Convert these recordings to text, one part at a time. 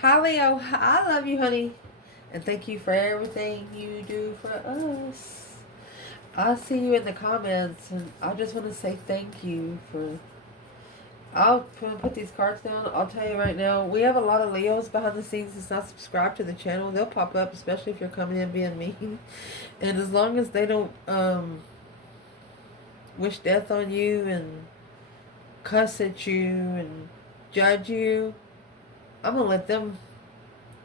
Hi, Leo. I love you, honey. And thank you for everything you do for us. I see you in the comments, and I just want to say thank you for. I'll put these cards down. I'll tell you right now, we have a lot of Leos behind the scenes that's not subscribed to the channel. They'll pop up, especially if you're coming in being mean. And as long as they don't wish death on you and cuss at you and judge you, I'm going to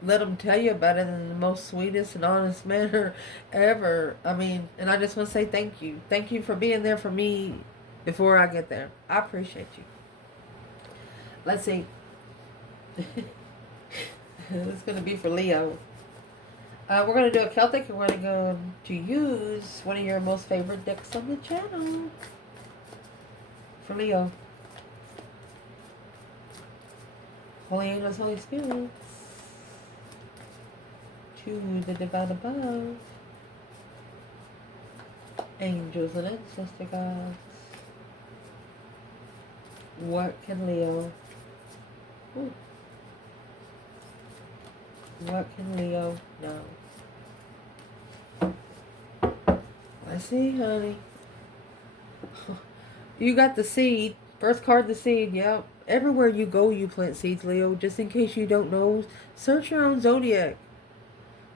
let them tell you about it in the most sweetest and honest manner ever. I mean, and I just want to say thank you. Thank you for being there for me before I get there. I appreciate you. Let's see. It's going to be for Leo. We're going to do a Celtic, and we're going to use one of your most favorite decks on the channel for Leo. Holy angels, Holy Spirits, to the divine above, angels and ancestor gods. What can Leo? Ooh. What can Leo know? Let's see, honey. You got the seed. First card, the seed. Yep. Everywhere you go, you plant seeds, Leo. Just in case you don't know, search your own zodiac.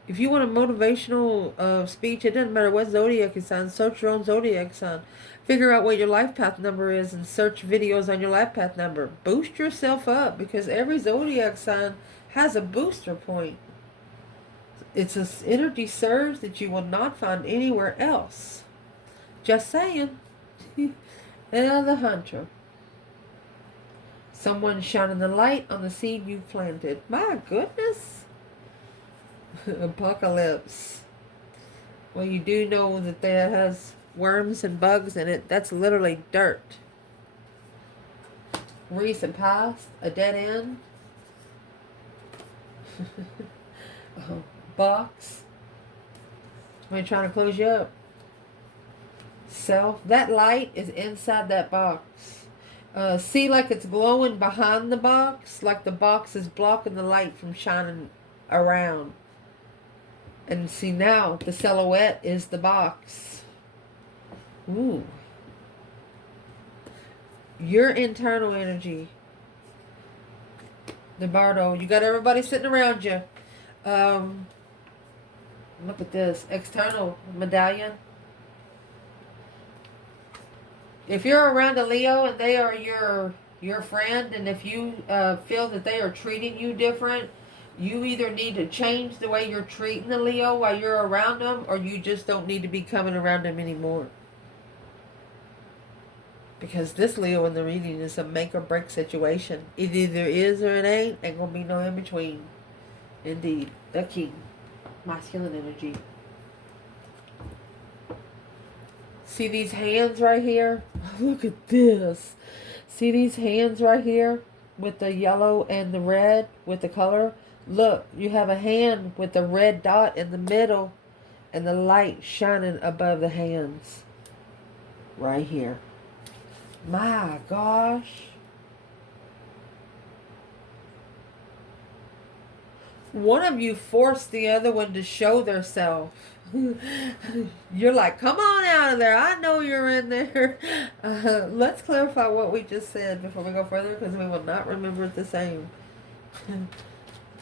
If you want a motivational speech, it doesn't matter what zodiac you sign. Search your own zodiac sign. Figure out what your life path number is and search videos on your life path number. Boost yourself up because every zodiac sign has a booster point. It's an energy surge that you will not find anywhere else. Just saying. And the hunter. Someone shining the light on the seed you planted. My goodness. Apocalypse. Well, you do know that there has worms and bugs in it. That's literally dirt. Recent past. A dead end. Box. Somebody trying to close you up. Self. That light is inside that box. See, like it's glowing behind the box, like the box is blocking the light from shining around. And see, now the silhouette is the box. Ooh. Your internal energy. The Bardo. You got everybody sitting around you. Look at this. External medallion. If you're around a Leo and they are your friend, and if you feel that they are treating you different, you either need to change the way you're treating the Leo while you're around them, or you just don't need to be coming around them anymore. Because this Leo in the reading is a make or break situation. It either is or it ain't. Ain't gonna be no in between. Indeed. The King. Masculine energy. See these hands right here? Look at this. See these hands right here with the yellow and the red with the color? Look, you have a hand with the red dot in the middle and the light shining above the hands. Right here. My gosh. One of you forced the other one to show theirself. You're like, come on out of there. I know you're in there. Let's clarify what we just said before we go further, because we will not remember it the same.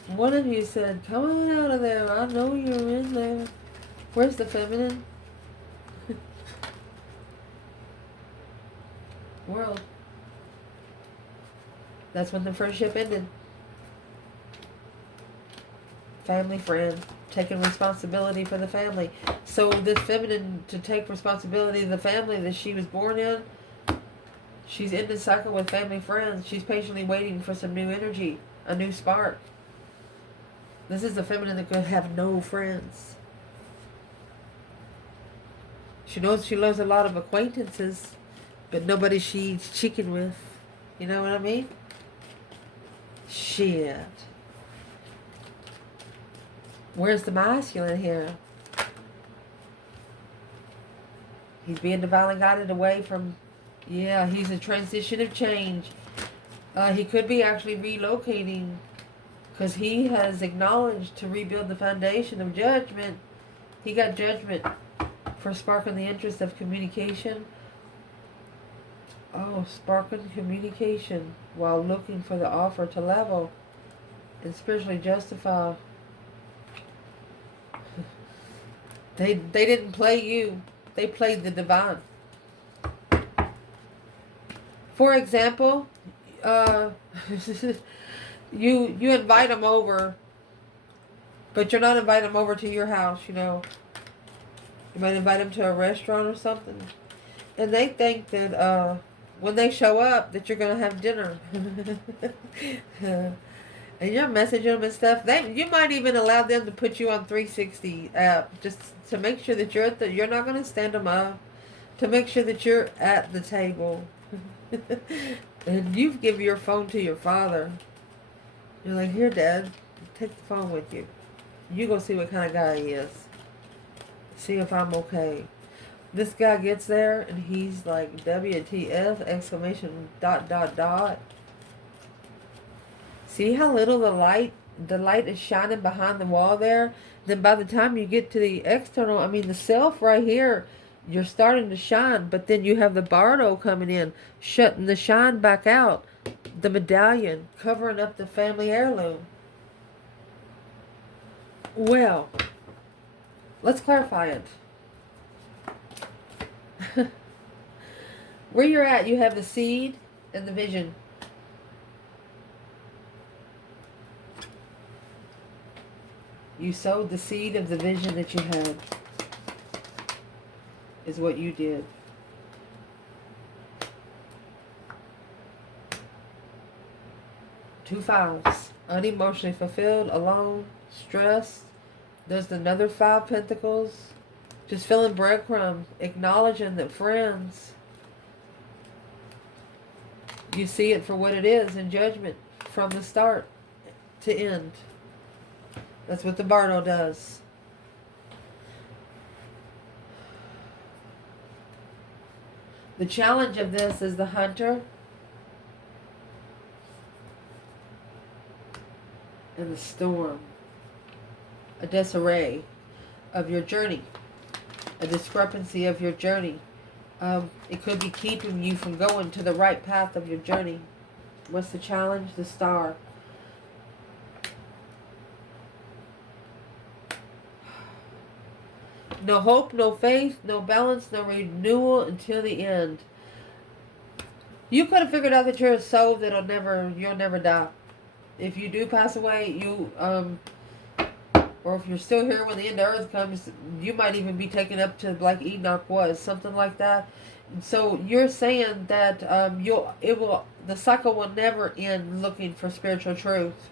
One of you said, come on out of there. I know you're in there. Where's the feminine? World. That's when the friendship ended. Family friend. Taking responsibility for the family. So this feminine, to take responsibility of the family that she was born in, she's in the cycle with family friends. She's patiently waiting for some new energy, a new spark. This is the feminine that could have no friends. She knows she loves a lot of acquaintances, but nobody she's chicken with. You know what I mean? Shit. Where's the masculine here? He's being divinely guided away from... Yeah, he's a transition of change. He could be actually relocating Because he has acknowledged to rebuild the foundation of judgment. He got judgment for sparking the interest of communication. Oh, sparking communication while looking for the offer to level and spiritually justify. They didn't play you. They played the divine. For example, you invite them over, but you're not inviting them over to your house, you know. You might invite them to a restaurant or something. And they think that when they show up that you're going to have dinner. And you're messaging them and stuff. You might even allow them to put you on 360 app just to make sure that you're not going to stand them up. To make sure that you're at the table. And you give your phone to your father. You're like, here, Dad, take the phone with you. You go see what kind of guy he is. See if I'm okay. This guy gets there and he's like, WTF, exclamation, ... See how little the light is shining behind the wall there? Then by the time you get to the external, I mean the self right here, you're starting to shine, but then you have the Bardo coming in, shutting the shine back out. The medallion, covering up the family heirloom. Well, let's clarify it. Where you're at, you have the seed and the vision. You sowed the seed of the vision that you had. Is what you did. Two fives. Unemotionally fulfilled, alone, stressed. There's another 5 pentacles. Just feeling breadcrumbs. Acknowledging that friends. You see it for what it is in judgment. From the start to end. That's what the Bardo does. The challenge of this is the hunter and the storm. A disarray of your journey. A discrepancy of your journey. It could be keeping you from going to the right path of your journey. What's the challenge? The star. No hope, no faith, no balance, no renewal until the end. You could have figured out that you're a soul that'll you'll never die. If you do pass away, or if you're still here when the end of earth comes, you might even be taken up to like Enoch was, something like that. So you're saying that the cycle will never end looking for spiritual truth.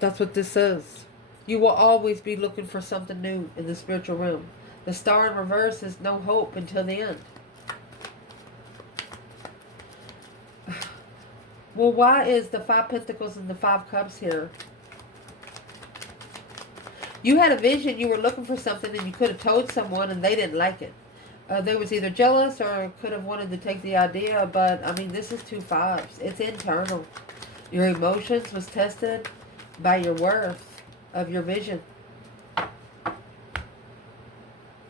That's what this says. You will always be looking for something new in the spiritual realm. The star in reverse is no hope until the end. Well, why is the 5 pentacles and the 5 cups here? You had a vision, you were looking for something, and you could have told someone and they didn't like it. They was either jealous or could have wanted to take the idea, but I mean, this is 2 5s. It's internal. Your emotions was tested by your worth of your vision.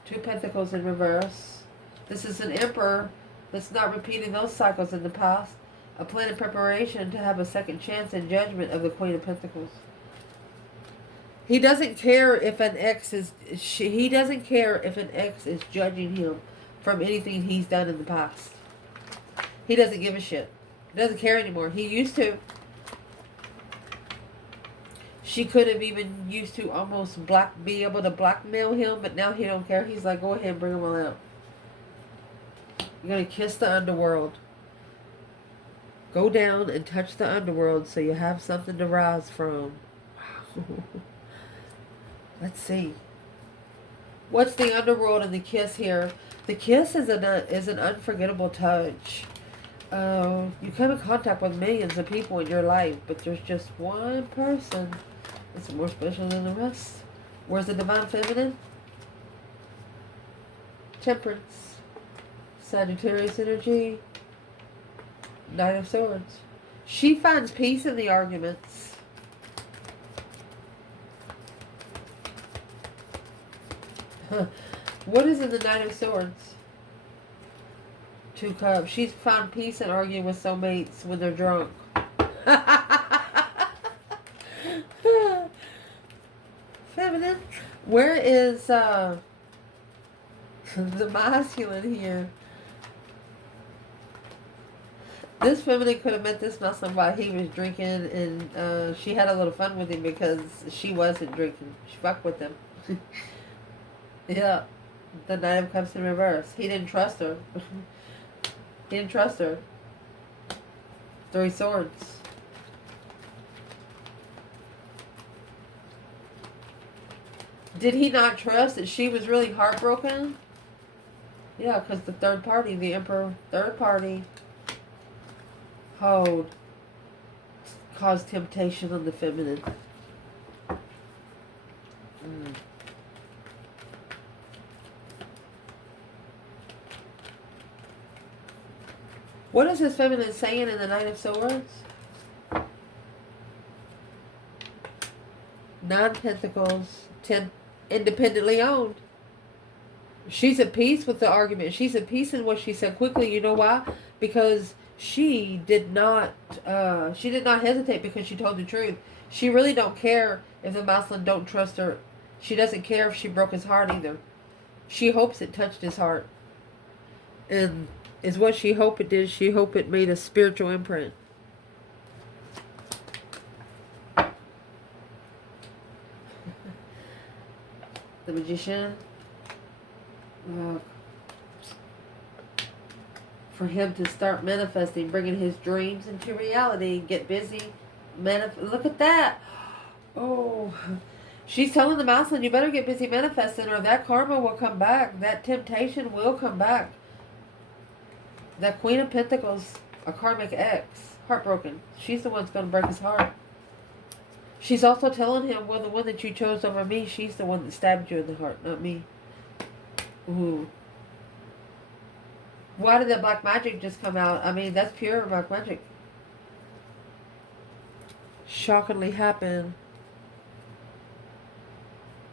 2 pentacles in reverse. This is an emperor that's not repeating those cycles in the past. A plan of preparation to have a second chance in judgment of the Queen of Pentacles. He doesn't care if an ex is judging him from anything he's done in the past. He doesn't give a shit. He doesn't care anymore. He used to. She could have even used to almost be able to blackmail him, but now he don't care. He's like, go ahead, bring him on out. You're going to kiss the underworld. Go down and touch the underworld so you have something to rise from. Wow. Let's see. What's the underworld and the kiss here? The kiss is an unforgettable touch. You come in contact with millions of people in your life, but there's just one person that's more special than the rest. Where's the divine feminine? Temperance. Sagittarius energy. Knight of Swords. She finds peace in the arguments. What is in the Knight of Swords? 2 cups. She's found peace in arguing with soulmates when they're drunk. Feminine. Where is the masculine here? This feminine could have met this masculine while he was drinking, and she had a little fun with him because she wasn't drinking. She fucked with him. Yeah. The Knight of Cups in reverse. He didn't trust her. He didn't trust her. 3 swords. Did he not trust that she was really heartbroken? Yeah, because the third party, the Emperor, third party, hold, caused temptation on the feminine. What is this feminine saying in the Knight of Swords? 9 Pentacles, 10 independently owned. She's at peace with the argument. She's at peace in what she said quickly. You know why? Because she did not hesitate because she told the truth. She really don't care if the masculine don't trust her. She doesn't care if she broke his heart either. She hopes it touched his heart. And is what she hoped it did. She hoped it made a spiritual imprint. The Magician. For him to start manifesting, bringing his dreams into reality. Get busy. Look at that. Oh. She's telling the masculine, you better get busy manifesting or that karma will come back. That temptation will come back. That Queen of Pentacles, a karmic ex, heartbroken. She's the one that's going to break his heart. She's also telling him, well, the one that you chose over me, she's the one that stabbed you in the heart, not me. Ooh. Why did that black magic just come out? I mean, that's pure black magic. Shockingly happened.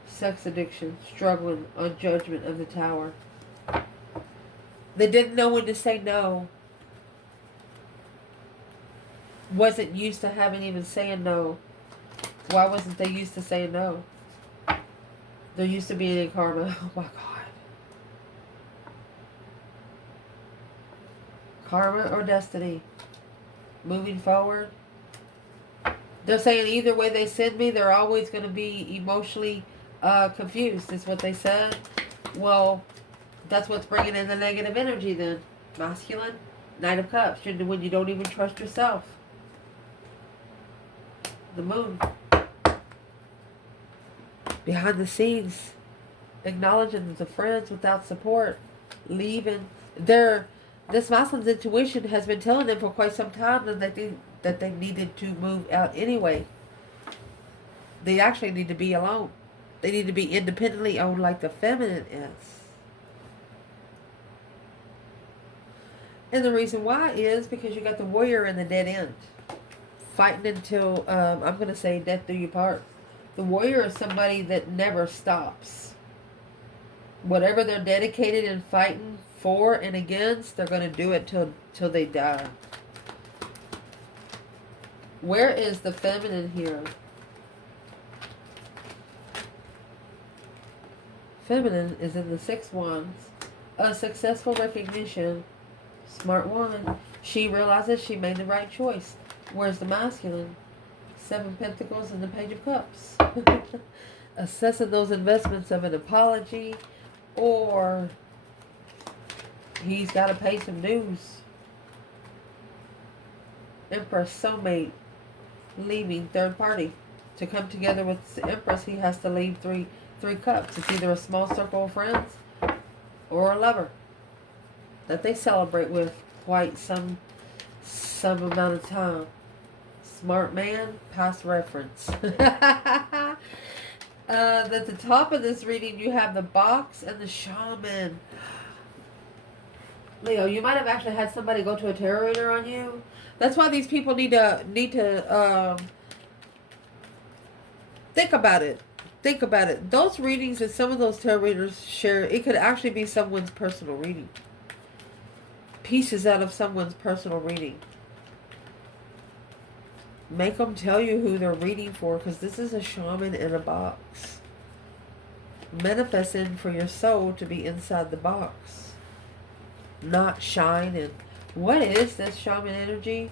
Sex addiction, struggling on judgment of the tower. They didn't know when to say no. Wasn't used to having even saying no. Why wasn't they used to saying no? They're used to being in karma. Oh my God. Karma or destiny. Moving forward. They're saying either way they send me, they're always going to be emotionally confused, is what they said. Well, that's what's bringing in the negative energy then. Masculine, Knight of Cups. When you don't even trust yourself. The Moon. Behind the scenes. Acknowledging that the friends without support. Leaving. This masculine's intuition has been telling them for quite some time that they needed to move out anyway. They actually need to be alone. They need to be independently owned like the feminine is. And the reason why is because you got the warrior in the dead end. Fighting until, I'm going to say, death do you part. The warrior is somebody that never stops. Whatever they're dedicated and fighting for and against, they're going to do it till they die. Where is the feminine here? Feminine is in the 6 Wands. A successful recognition. Smart woman. She realizes she made the right choice. Where's the masculine? 7 Pentacles and the Page of Cups. Assessing those investments of an apology, or he's got to pay some dues. Empress, soulmate, leaving third party. To come together with the Empress, he has to leave three cups. It's either a small circle of friends or a lover that they celebrate with quite some amount of time. Smart man, past reference. At the top of this reading, you have the box and the shaman. Leo, you might have actually had somebody go to a tarot reader on you. That's why these people need to think about it. Think about it. Those readings that some of those tarot readers share, it could actually be someone's personal reading. Pieces out of someone's personal reading. Make them tell you who they're reading for, because this is a shaman in a box. Manifesting for your soul to be inside the box. Not shine. And what is this shaman energy?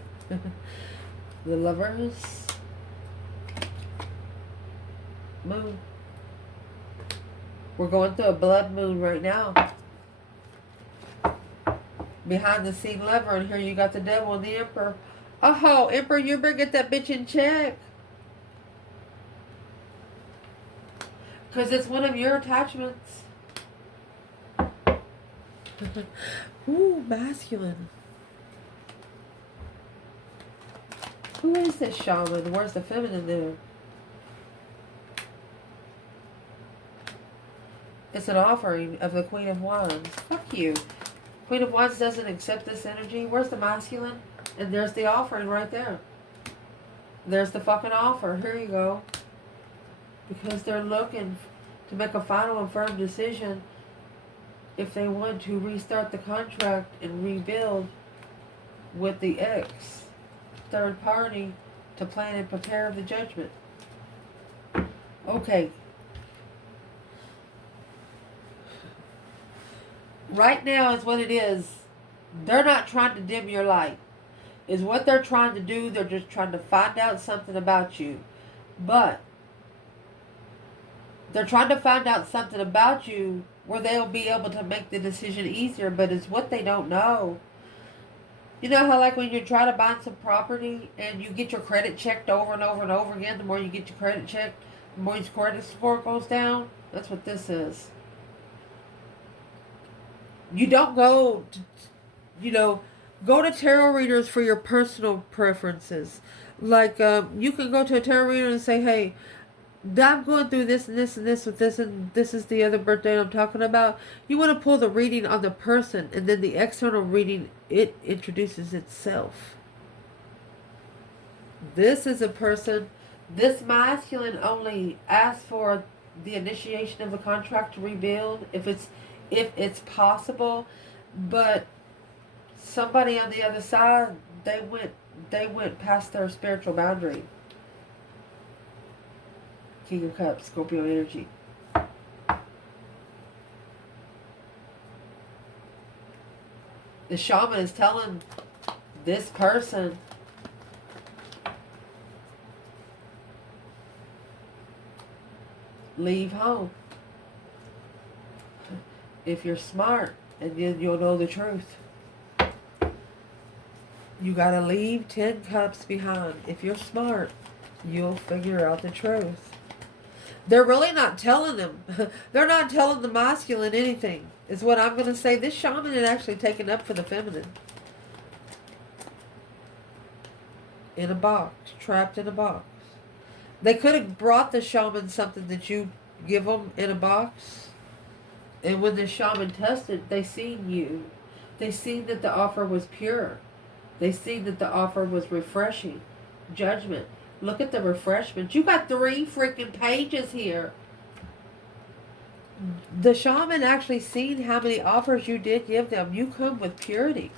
The Lovers. Moon. We're going through a blood moon right now. Behind the scene lover, and here you got the devil and the emperor. Oh, emperor, you better get that bitch in check. Because it's one of your attachments. Ooh, masculine. Who is this shaman? Where's the feminine there? It's an offering of the Queen of Wands. Fuck you. Queen of Wands doesn't accept this energy. Where's the masculine? And there's the offering right there. There's the fucking offer. Here you go. Because they're looking to make a final and firm decision if they want to restart the contract and rebuild with the ex third party to plan and prepare the judgment. Okay. Right now is what it is. They're not trying to dim your light. Is what they're trying to do. They're just trying to find out something about you. But they're trying to find out something about you where they'll be able to make the decision easier, but it's what they don't know. You know how like when you try to buy some property and you get your credit checked over and over and over again, the more you get your credit checked, the more your credit score goes down? That's what this is. You don't go to, go to tarot readers for your personal preferences. Like, you can go to a tarot reader and say, hey, I'm going through this and this and this with this, and this is the other birthday I'm talking about. You want to pull the reading on the person, and then the external reading, it introduces itself. This is a person, this masculine only asks for the initiation of the contract to rebuild, if it's possible, but somebody on the other side, they went past their spiritual boundary. King of Cups, Scorpio energy. The shaman is telling this person leave home. If you're smart, and then you'll know the truth. You gotta leave 10 cups behind. If you're smart, you'll figure out the truth. They're really not telling them. They're not telling the masculine anything, is what I'm going to say. This shaman is actually taken up for the feminine. In a box. Trapped in a box. They could have brought the shaman something that you give them in a box. And when the shaman tested, they seen you. They seen that the offer was pure. They seen that the offer was refreshing. Judgment. Look at the refreshment. You got 3 freaking pages here. The shaman actually seen how many offers you did give them. You come with purity.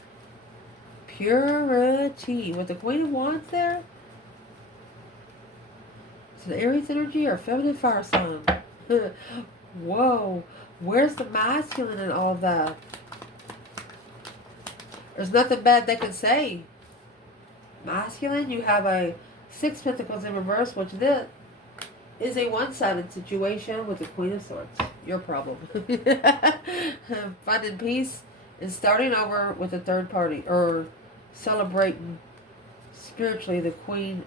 Purity. With the Queen of Wands there. Is it Aries energy or feminine fire sign? Whoa. Where's the masculine in all that? There's nothing bad they can say. Masculine, you have a 6 Pentacles in reverse, which this is a one-sided situation with the Queen of Swords. Your problem. Finding peace and starting over with a third party, or celebrating spiritually. The Queen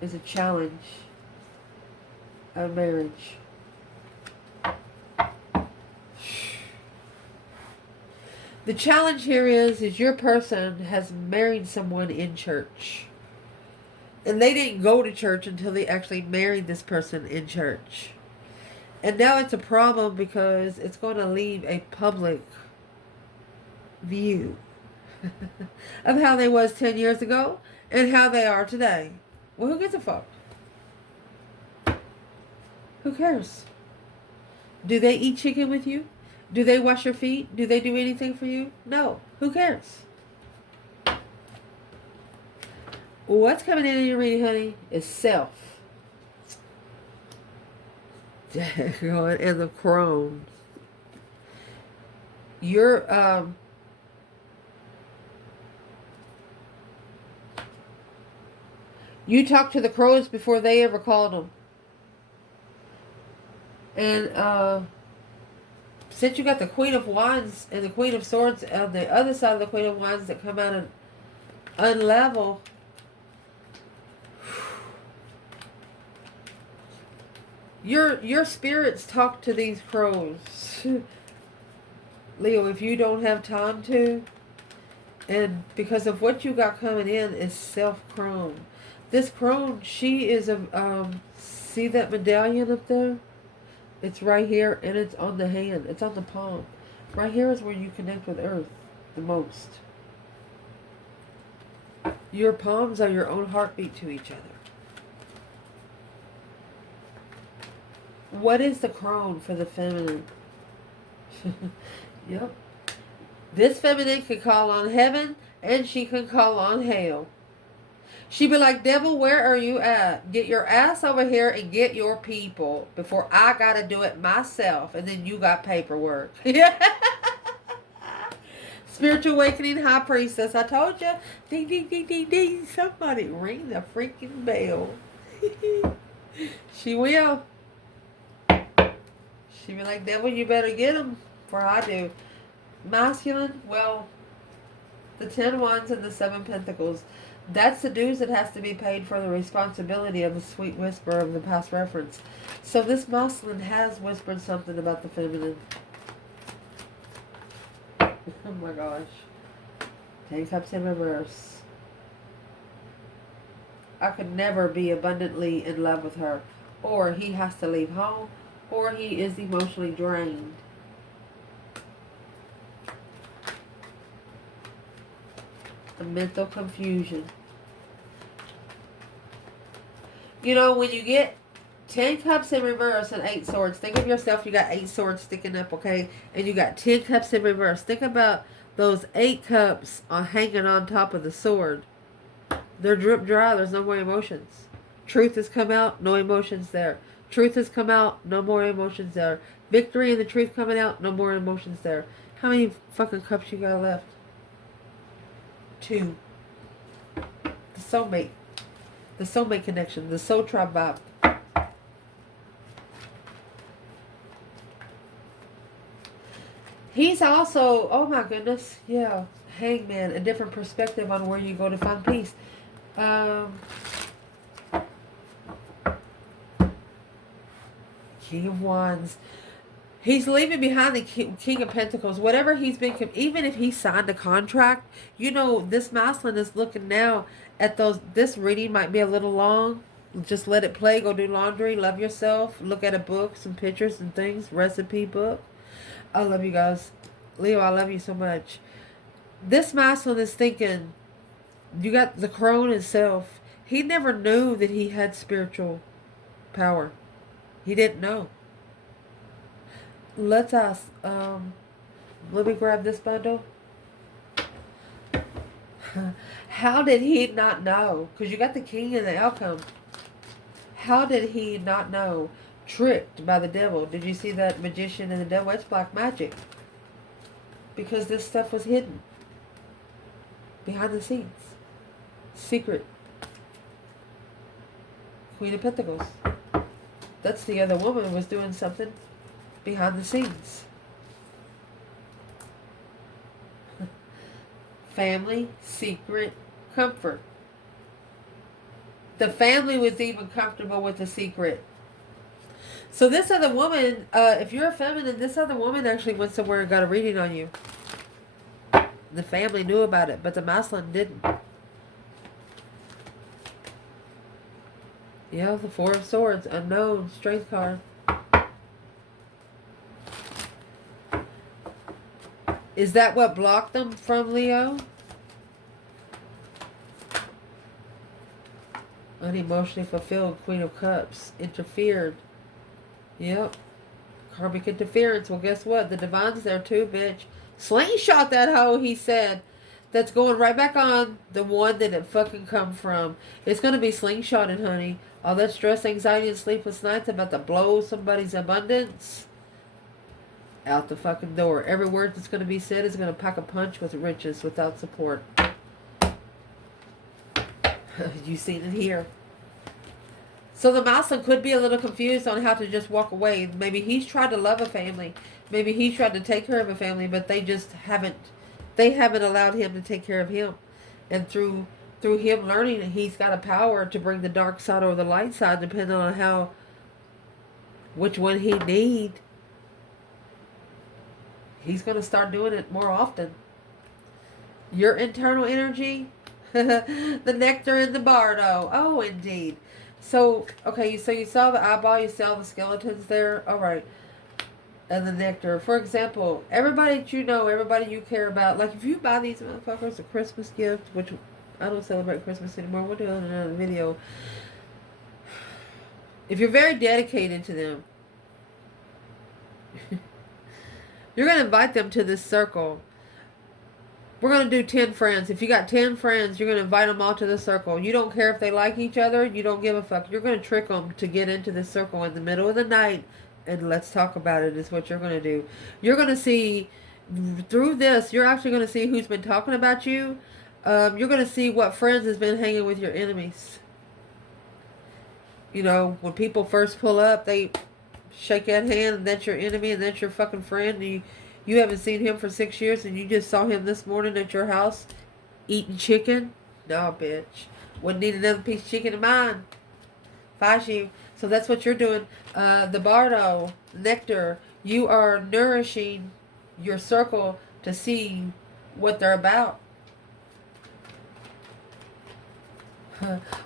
is a challenge of marriage. The challenge here is your person has married someone in church. And they didn't go to church until they actually married this person in church. And now it's a problem because it's going to leave a public view of how they was 10 years ago and how they are today. Well, who gives a fuck? Who cares? Do they eat chicken with you? Do they wash your feet? Do they do anything for you? No. Who cares? What's coming in your reading, honey, is self. And the Crone. You're, you talked to the crows before they ever called them. And, since you got the Queen of Wands and the Queen of Swords on the other side of the Queen of Wands that come out and unlevel, your spirits talk to these crows. Leo, if you don't have time to, and because of what you got coming in is self-Crone. This Crone, she is a, see that medallion up there? It's right here, and it's on the hand. It's on the palm. Right here is where you connect with Earth the most. Your palms are your own heartbeat to each other. What is the Crone for the feminine? Yep. This feminine can call on heaven, and she can call on hell. She'd be like, devil, where are you at? Get your ass over here and get your people before I got to do it myself. And then you got paperwork. Spiritual awakening high priestess. I told you. Ding, ding, ding, ding, ding. Somebody ring the freaking bell. She will. She'd be like, devil, you better get them before I do. Masculine, well, the 10 Wands and the 7 Pentacles. That's the dues that has to be paid for the responsibility of the sweet whisper of the past reference. So this masculine has whispered something about the feminine. Oh my gosh. 10 Cups in reverse. I could never be abundantly in love with her. Or he has to leave home. Or he is emotionally drained. The mental confusion. You know, when you get 10 cups in reverse and 8 swords, think of yourself, you got 8 swords sticking up, okay? And you got 10 cups in reverse. Think about those 8 cups hanging on top of the sword. They're drip dry. There's no more emotions. Truth has come out. No emotions there. Truth has come out. No more emotions there. Victory and the truth coming out. No more emotions there. How many fucking cups you got left? 2. The soulmate. The soulmate connection. The soul tribe vibe. He's also, oh my goodness, yeah, Hangman, a different perspective on where you go to find peace. King of Wands. He's leaving behind the King of Pentacles. Whatever he's been, even if he signed a contract, you know, this masculine is looking now at those. This reading might be a little long. Just let it play. Go do laundry. Love yourself. Look at a book, some pictures and things. Recipe book. I love you guys. Leo, I love you so much. This masculine is thinking, you got the Crone itself. He never knew that he had spiritual power. He didn't know. Let's ask, let me grab this bundle. How did he not know? Because you got the king and the outcome. How did he not know? Tricked by the devil. Did you see that magician and the devil? It's black magic. Because this stuff was hidden. Behind the scenes. Secret. Queen of Pentacles. That's the other woman who was doing something behind the scenes. Family, secret, comfort. The family was even comfortable with the secret. So this other woman, if you're a feminine, this other woman actually went somewhere and got a reading on you. The family knew about it, but the masculine didn't. Yeah, the 4 of Swords, unknown, strength card. Is that what blocked them from Leo? Unemotionally fulfilled. Queen of Cups. Interfered. Yep. Karmic interference. Well, guess what? The divine's there too, bitch. Slingshot that hoe, he said. That's going right back on the one that it fucking come from. It's going to be slingshotted, honey. All that stress, anxiety, and sleepless nights about to blow somebody's abundance out the fucking door. Every word that's going to be said is going to pack a punch with riches without support. You seen it here. So the masculine could be a little confused on how to just walk away. Maybe he's tried to love a family. Maybe he's tried to take care of a family, but they just haven't. They haven't allowed him to take care of him. And through him learning, he's got a power to bring the dark side or the light side, depending on which one he need. He's going to start doing it more often. Your internal energy, the nectar in the bardo. Oh, indeed. So, okay, so you saw the eyeball, you saw the skeletons there. All right. And the nectar. For example, everybody that you know, everybody you care about, like if you buy these motherfuckers a Christmas gift, which I don't celebrate Christmas anymore, we'll do it in another video. If you're very dedicated to them, you're going to invite them to this circle. We're going to do 10 friends. If you got 10 friends, you're going to invite them all to the circle. You don't care if they like each other. You don't give a fuck. You're going to trick them to get into this circle in the middle of the night. And let's talk about it is what you're going to do. You're going to see, through this, you're actually going to see who's been talking about you. You're going to see what friends has been hanging with your enemies. You know, when people first pull up, they shake that hand and that's your enemy and that's your fucking friend. And you haven't seen him for 6 years and you just saw him this morning at your house eating chicken. No, bitch. Wouldn't need another piece of chicken of mine. If I was you. So that's what you're doing. The bardo, nectar, you are nourishing your circle to see what they're about.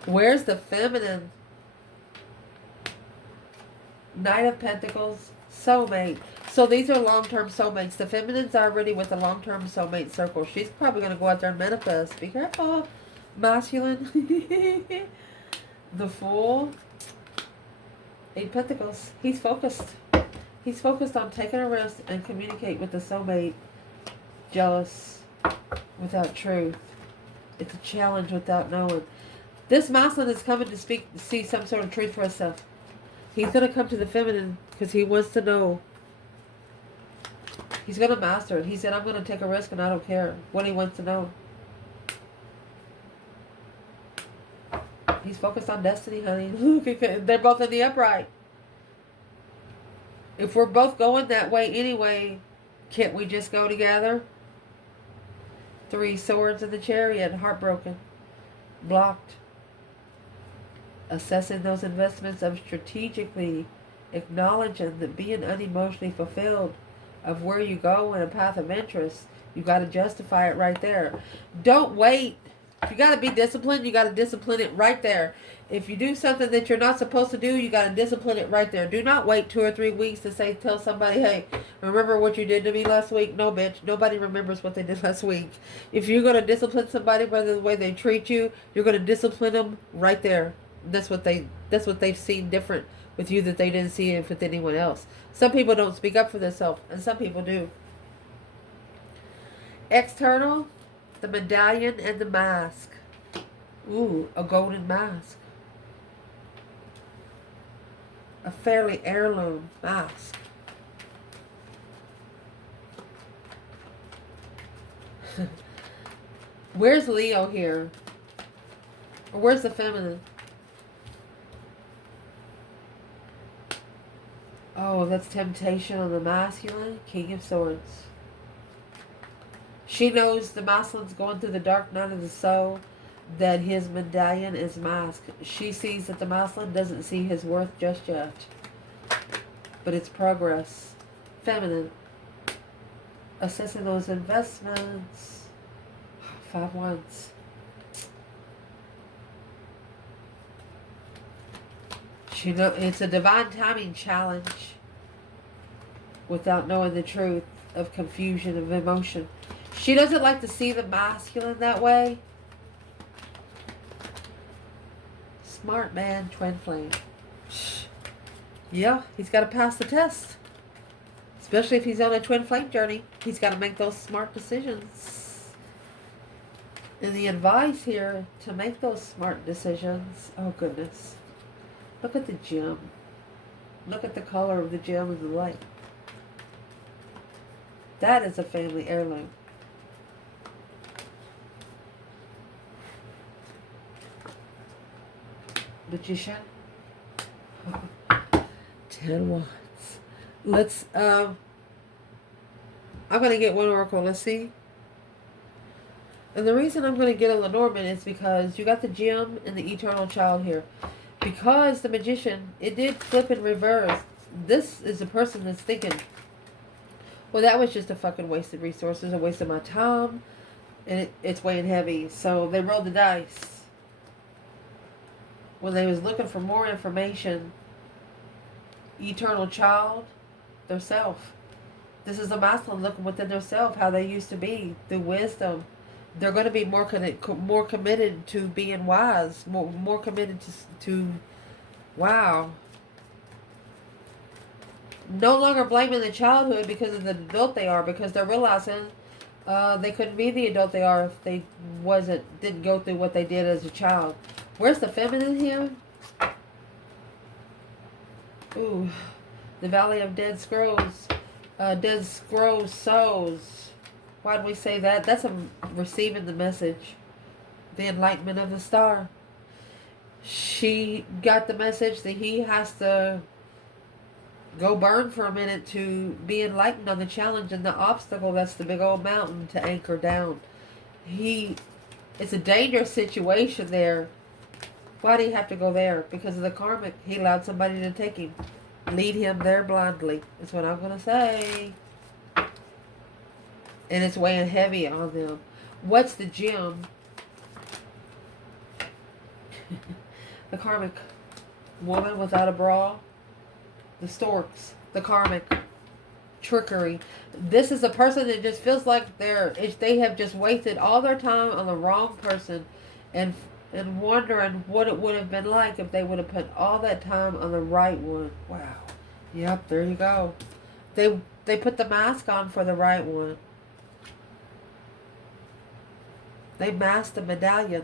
Where's the feminine? Knight of Pentacles, soulmate. So these are long-term soulmates. The feminine's already with the long-term soulmate circle. She's probably going to go out there and manifest. Be careful, masculine. The Fool. 8 Pentacles. He's focused. He's focused on taking a risk and communicate with the soulmate. Jealous without truth. It's a challenge without knowing. This masculine is coming to see some sort of truth for himself. He's going to come to the feminine because he wants to know. He's going to master it. He said, I'm going to take a risk and I don't care what he wants to know. He's focused on destiny, honey. They're both in the upright. If we're both going that way anyway, can't we just go together? 3 Swords in the Chariot, heartbroken, blocked. Assessing those investments of strategically acknowledging that being unemotionally fulfilled of where you go in a path of interest, you got to justify it right there. Don't wait. If you got to be disciplined, you got to discipline it right there. If you do something that you're not supposed to do, you got to discipline it right there. Do not wait 2 or 3 weeks to tell somebody, hey, remember what you did to me last week? No, bitch. Nobody remembers what they did last week. If you're going to discipline somebody by the way they treat you, you're going to discipline them right there. That's what they've seen different with you that they didn't see it with anyone else. Some people don't speak up for themselves, and some people do. External, the medallion and the mask. Ooh, a golden mask. A fairly heirloom mask. Where's Leo here? Or where's the feminine? Oh, that's temptation on the masculine. King of Swords. She knows the masculine's going through the dark night of the soul, that his medallion is masked. She sees that the masculine doesn't see his worth just yet. But it's progress. Feminine. Assessing those investments. 5 Wands. She know it's a divine timing challenge without knowing the truth. of confusion, of emotion. She doesn't like to see the masculine that way. Smart man, twin flame. Yeah, he's got to pass the test. Especially if he's on a twin flame journey. He's got to make those smart decisions. And the advice here to make those smart decisions, oh goodness. Look at the gem. Look at the color of the gem of the light. That is a family heirloom. Magician. 10 wands. Let's, I'm going to get one oracle. Let's see. And the reason I'm going to get a Lenormand is because you got the gem and the eternal child here. Because the magician, it did flip in reverse. This is a person that's thinking, well, that was just a fucking wasted resources, a waste of my time, and it's weighing heavy. So they rolled the dice. When they was looking for more information, eternal child, their self. This is a masculine looking within their self, how they used to be, through wisdom. They're going to be more committed to being wise, more committed to wow. No longer blaming the childhood because of the adult they are, because they're realizing they couldn't be the adult they are if they didn't go through what they did as a child. Where's the feminine here? Ooh, the Valley of Dead Scrolls. Dead Scrolls Souls. Why do we say that? That's receiving the message. The enlightenment of the star. She got the message that he has to go burn for a minute to be enlightened on the challenge and the obstacle. That's the big old mountain to anchor down. It's a dangerous situation there. Why do you have to go there? Because of the karmic. He allowed somebody to take him. Lead him there blindly. That's what I'm going to say. And it's weighing heavy on them. What's the gem? The karmic. Woman without a bra. The storks. The karmic. Trickery. This is a person that just feels like they have just wasted all their time on the wrong person. And wondering what it would have been like if they would have put all that time on the right one. Wow. Yep, there you go. They put the mask on for the right one. They masked the medallion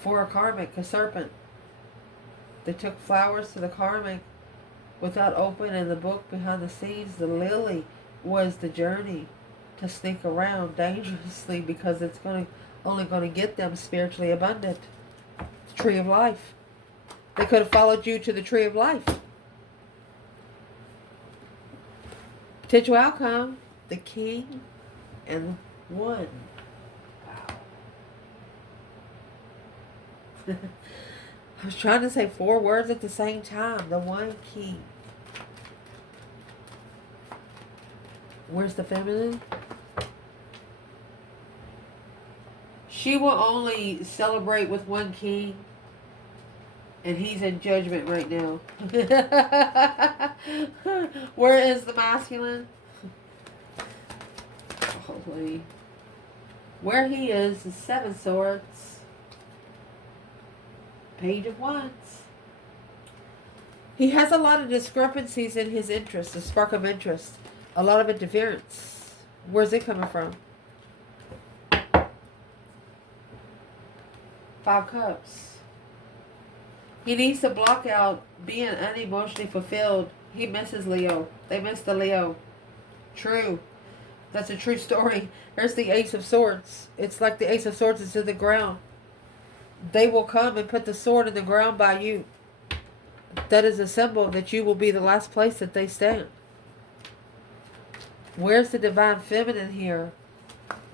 for a karmic, a serpent. They took flowers to the karmic without opening the book behind the scenes. The lily was the journey to sneak around dangerously because it's only going to get them spiritually abundant. The tree of life. They could have followed you to the tree of life. Potential outcome, the king and one. Wow. I was trying to say 4 words at the same time. The one king. Where's the feminine? She will only celebrate with one king. And he's in judgment right now. Where is the masculine? Holy. Where he is 7 swords. Page of Wands. He has a lot of discrepancies in his interest, a spark of interest. A lot of interference. Where's it coming from? 5 cups. He needs to block out being unemotionally fulfilled. He misses Leo. They miss the Leo. True. That's a true story. There's the Ace of Swords. It's like the Ace of Swords is in the ground. They will come and put the sword in the ground by you. That is a symbol that you will be the last place that they stand. Where's the divine feminine here?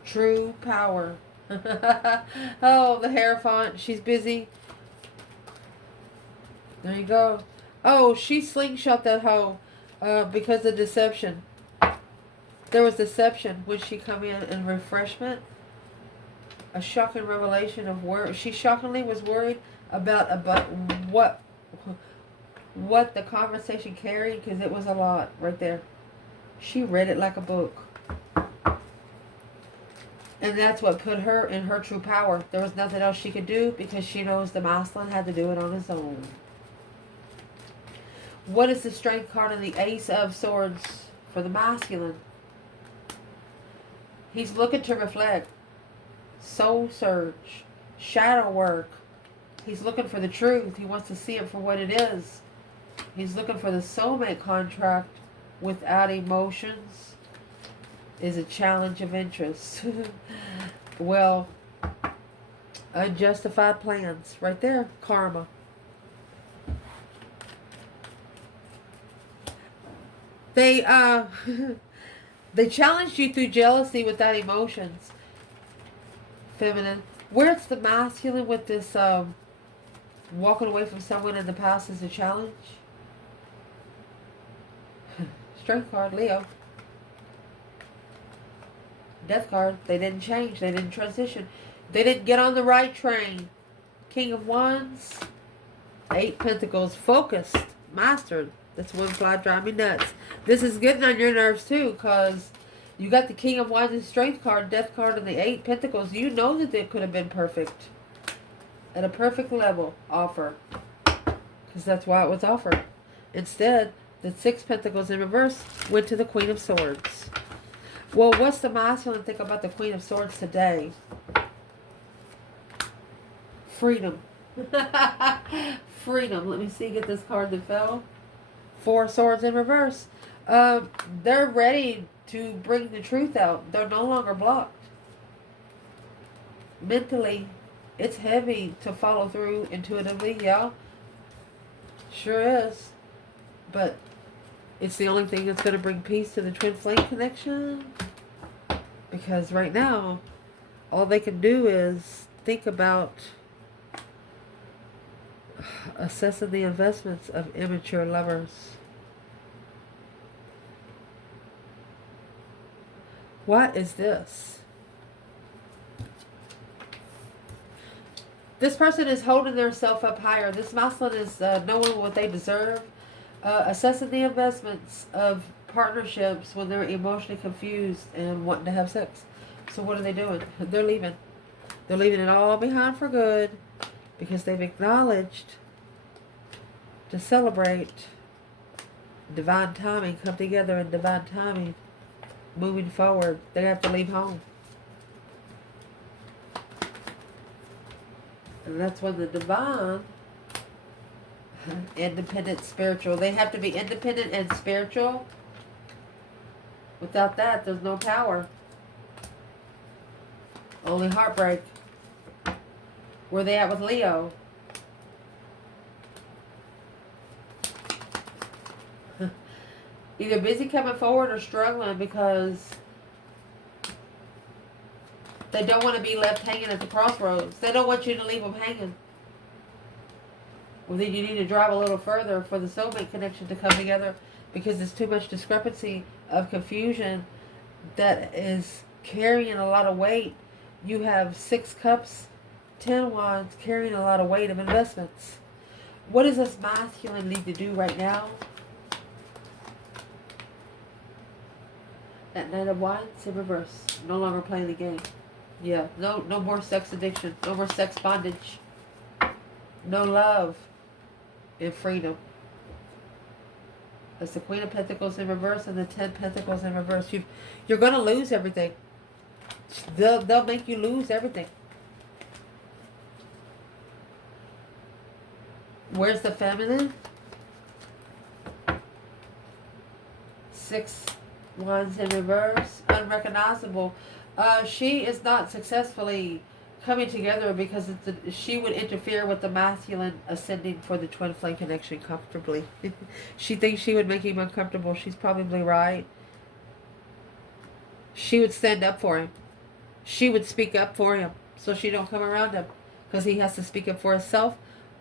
True power. Oh, the Hierophant. She's busy. There you go. Oh, she slingshot that hoe because of deception. There was deception when she come in and refreshment. A shocking revelation of where she shockingly was worried about what the conversation carried, because it was a lot right there. She read it like a book. And that's what put her in her true power. There was nothing else she could do because she knows the masculine had to do it on his own. What is the strength card in the Ace of Swords for the masculine? He's looking to reflect. Soul search. Shadow work. He's looking for the truth. He wants to see it for what it is. He's looking for the soulmate contract without emotions. Is a challenge of interest. Well, unjustified plans. Right there. Karma. They they challenged you through jealousy without emotions. Feminine. Where's the masculine with this walking away from someone in the past is a challenge? Strength card, Leo. Death card. They didn't change. They didn't transition. They didn't get on the right train. King of Wands. 8 Pentacles. Focused. Mastered. That's one fly drive me nuts. This is getting on your nerves too, because you got the King of Wands and Strength card, Death card, and the 8 Pentacles. You know that they could have been perfect. At a perfect level offer. Because that's why it was offered. Instead, the 6 Pentacles in reverse went to the Queen of Swords. Well, what's the masculine think about the Queen of Swords today? Freedom. Freedom. Let me see, get this card that fell. 4 Swords in reverse. They're ready to bring the truth out. They're no longer blocked. Mentally, it's heavy to follow through intuitively, yeah. Sure is. But it's the only thing that's going to bring peace to the twin flame connection. Because right now, all they can do is think about assessing the investments of immature lovers. What is this? This person is holding themselves up higher. This masculine is knowing what they deserve. Assessing the investments of partnerships when they're emotionally confused and wanting to have sex. So what are they doing? They're leaving. They're leaving it all behind for good because they've acknowledged to celebrate divine timing, come together in divine timing, moving forward. They have to leave home. And that's when the divine, independent, spiritual. They have to be independent and spiritual. Without that, there's no power. Only heartbreak. Where they at with Leo? Either busy coming forward or struggling because they don't want to be left hanging at the crossroads. They don't want you to leave them hanging. Well, then you need to drive a little further for the soulmate connection to come together because there's too much discrepancy of confusion that is carrying a lot of weight. You have 6 cups, 10 wands, carrying a lot of weight of investments. What does this masculine need to do right now? That Knight of Wands in reverse. No longer playing the game. Yeah, no more sex addiction. No more sex bondage. No love and freedom. That's the Queen of Pentacles in reverse and the 10 Pentacles in reverse. You're going to lose everything. They'll make you lose everything. Where's the feminine? 6 wands in reverse. Unrecognizable. She is not successfully coming together because she would interfere with the masculine ascending for the twin flame connection comfortably. She thinks she would make him uncomfortable. She's probably right. She would stand up for him. She would speak up for him so she don't come around him because he has to speak up for himself,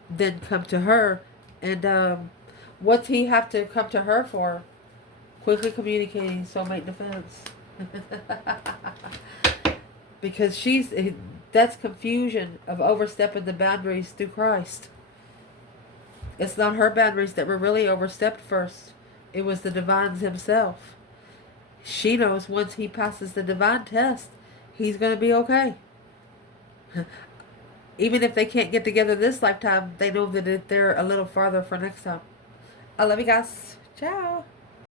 then come to her. And what's he have to come to her for? Quickly communicating soulmate defense. Because that's confusion of overstepping the boundaries through Christ. It's not her boundaries that were really overstepped first. It was the divine himself. She knows once he passes the divine test, he's going to be okay. Even if they can't get together this lifetime, they know that they're a little farther for next time. I love you guys. Ciao.